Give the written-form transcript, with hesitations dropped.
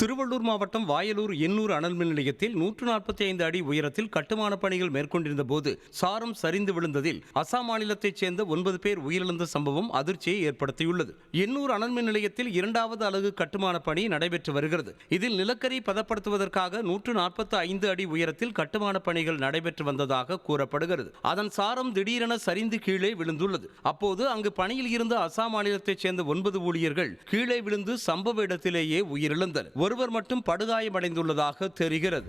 திருவள்ளூர் மாவட்டம் வாயலூர் எண்ணூர் அனல் மின் நிலையத்தில் 145 அடி உயரத்தில் கட்டுமான பணிகள் மேற்கொண்டிருந்த போது சாரம் சரிந்து விழுந்ததில் அசாம் மாநிலத்தைச் சேர்ந்த 9 பேர் உயிரிழந்த சம்பவம் அதிர்ச்சியை ஏற்படுத்தியுள்ளது. எண்ணூர் அனல் மின் நிலையத்தில் 2வது அலகு கட்டுமான பணி நடைபெற்று வருகிறது. இதில் நிலக்கரி பதப்படுத்துவதற்காக 145 அடி உயரத்தில் கட்டுமான பணிகள் நடைபெற்று வந்ததாக கூறப்படுகிறது. அதன் சாரம் திடீரென சரிந்து கீழே விழுந்துள்ளது. அப்போது அங்கு பணியில் இருந்த அசாம் மாநிலத்தைச் சேர்ந்த 9 ஊழியர்கள் கீழே விழுந்து சம்பவ இடத்திலேயே உயிரிழந்தனர். ஒருவர் மட்டும் படுகாயமடைந்துள்ளதாக தெரிகிறது.